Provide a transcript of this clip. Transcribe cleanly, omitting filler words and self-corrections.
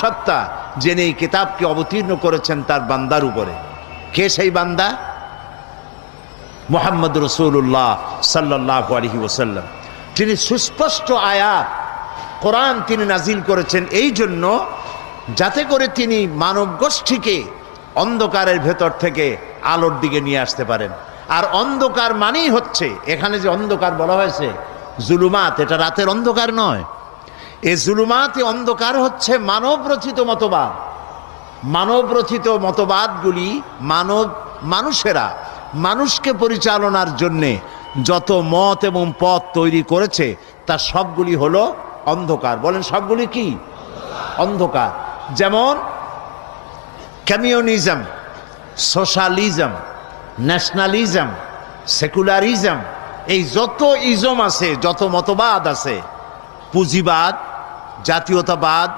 সত্তা যিনি এই কিতাবকে অবতীর্ণ করেছেন তার বান্দার উপরে। কে সেই বান্দা? মুহাম্মদ রাসূলুল্লাহ সাল্লাল্লাহু আলাইহি ওয়াসাল্লাম। তিনি সুস্পষ্ট আয়াত কোরআন তিনি নাজিল করেছেন এই জন্য যাতে করে তিনি মানব গোষ্ঠীকে অন্ধকারের ভেতর থেকে আলোর দিকে নিয়ে আসতে পারেন। আর অন্ধকার মানেই হচ্ছে, এখানে যে অন্ধকার বলা হয়েছে জুলুমাত, এটা রাতের অন্ধকার নয়। এই জুলুমাতে অন্ধকার হচ্ছে মানব রচিত মতবাদ। মানব রচিত মতবাদগুলি মানুষেরা মানুষকে পরিচালনার জন্যে যত মত এবং পথ তৈরি করেছে তার সবগুলি হলো অন্ধকার। বলেন সবগুলি কি? অন্ধকার। যেমন কমিউনিজম, সোশ্যালিজম, ন্যাশনালিজম, সেকুলারিজম, এই যত ইজম আছে, যত মতবাদ আছে, পুঁজিবাদ, জাতীয়তাবাদ,